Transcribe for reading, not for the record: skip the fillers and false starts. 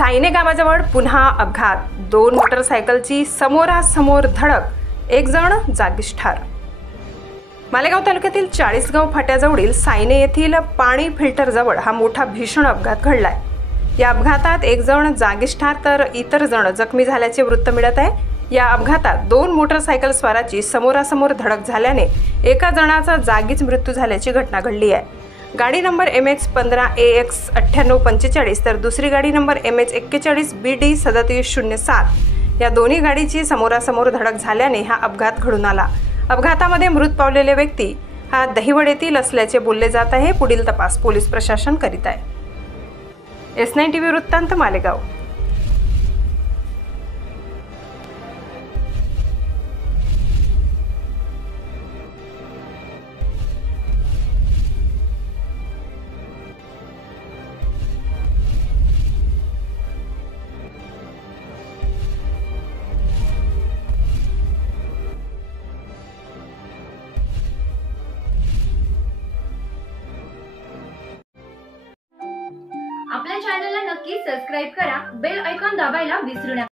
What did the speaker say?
सायने गावाजवळ पुन्हा अपघात। 2 मोटरसायकलची समोरासमोर धडक, एक जण जागीच ठार। मालेगाव तालुक्यातील चाळीसगाव फाट्याजवळील सायने येथील पाणी फिल्टर जवळ हा मोठा भीषण अपघात घडलाय। या अपघातात एक जण जागीच ठार तर इतर जण जखमी झाल्याचे वृत्त मिळत आहे। या अपघातात 2 मोटरसायकल स्वाराची समोरासमोर धडक झाल्याने एका जणाचा जागीच मृत्यू झाल्याची घटना घडली आहे। गाडी नंबर MH15AX 9845 तर दुसरी गाडी नंबर MH41BD 3707 या दोन्ही गाडीची समोरासमोर धडक झाल्याने हा अपघात घडून आला। अपघातामध्ये मृत पावलेले व्यक्ती हा दहिवड येथील असल्याचे बोलले जात आहे। पुढील तपास पोलीस प्रशासन करीत आहे। S9 TV वृत्तांत मालेगाव। आपल्या चॅनलला नक्की सबस्क्राइब करा, बेल आयकॉन दाबायला विसरू नका।